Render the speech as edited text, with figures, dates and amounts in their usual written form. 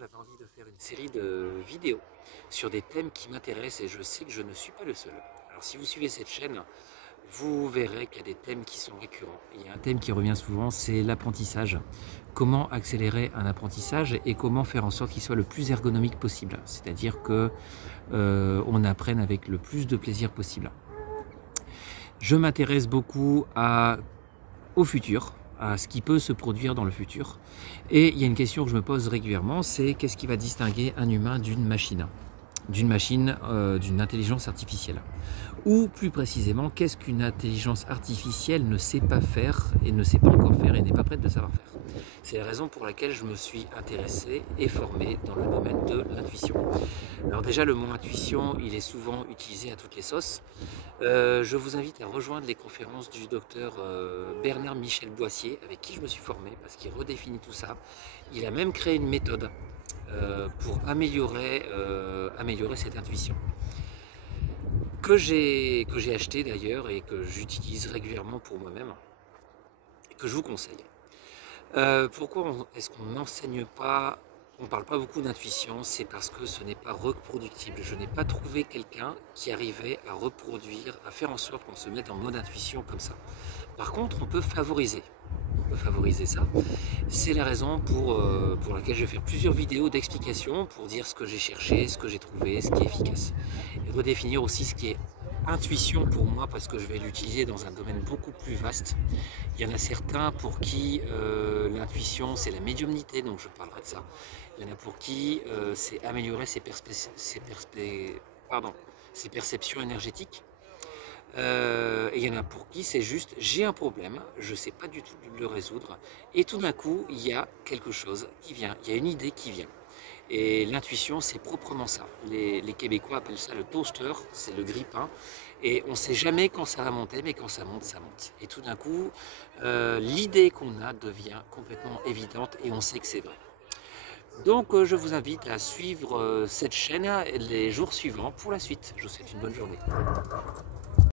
j'avais envie de faire une série de vidéos sur des thèmes qui m'intéressent et je sais que je ne suis pas le seul. Alors si vous suivez cette chaîne, vous verrez qu'il y a des thèmes qui sont récurrents. Il y a un thème qui revient souvent, c'est l'apprentissage. Comment accélérer un apprentissage et comment faire en sorte qu'il soit le plus ergonomique possible. C'est-à-dire que on apprenne avec le plus de plaisir possible. Je m'intéresse beaucoup au futur, à ce qui peut se produire dans le futur. Et il y a une question que je me pose régulièrement, c'est qu'est-ce qui va distinguer un humain d'une machine, d'une intelligence artificielle? Ou plus précisément, qu'est-ce qu'une intelligence artificielle ne sait pas faire et ne sait pas encore faire et n'est pas prête de savoir faire? C'est la raison pour laquelle je me suis intéressé et formé dans le domaine de l'intuition. Alors déjà, le mot intuition, il est souvent utilisé à toutes les sauces. Je vous invite à rejoindre les conférences du docteur Bernard Michel Boissier, avec qui je me suis formé, parce qu'il redéfinit tout ça. Il a même créé une méthode pour améliorer cette intuition, que j'ai acheté d'ailleurs et que j'utilise régulièrement pour moi-même, et que je vous conseille. Pourquoi est-ce qu'on n'enseigne pas, on ne parle pas beaucoup d'intuition? C'est parce que ce n'est pas reproductible. Je n'ai pas trouvé quelqu'un qui arrivait à reproduire, à faire en sorte qu'on se mette en mode intuition comme ça. Par contre, on peut favoriser ça. C'est la raison pour laquelle je vais faire plusieurs vidéos d'explication pour dire ce que j'ai cherché, ce que j'ai trouvé, ce qui est efficace. Et redéfinir aussi ce qui est intuition pour moi, parce que je vais l'utiliser dans un domaine beaucoup plus vaste. Il y en a certains pour qui l'intuition c'est la médiumnité, donc je parlerai de ça. Il y en a pour qui c'est améliorer ses perceptions énergétiques. Et il y en a pour qui c'est juste j'ai un problème, je ne sais pas du tout le résoudre, et tout d'un coup il y a quelque chose qui vient, il y a une idée qui vient. Et l'intuition, c'est proprement ça. Les Québécois appellent ça le toaster, c'est le grille-pain. Et on ne sait jamais quand ça va monter, mais quand ça monte, ça monte. Et tout d'un coup, l'idée qu'on a devient complètement évidente et on sait que c'est vrai. Donc je vous invite à suivre cette chaîne les jours suivants pour la suite. Je vous souhaite une bonne journée.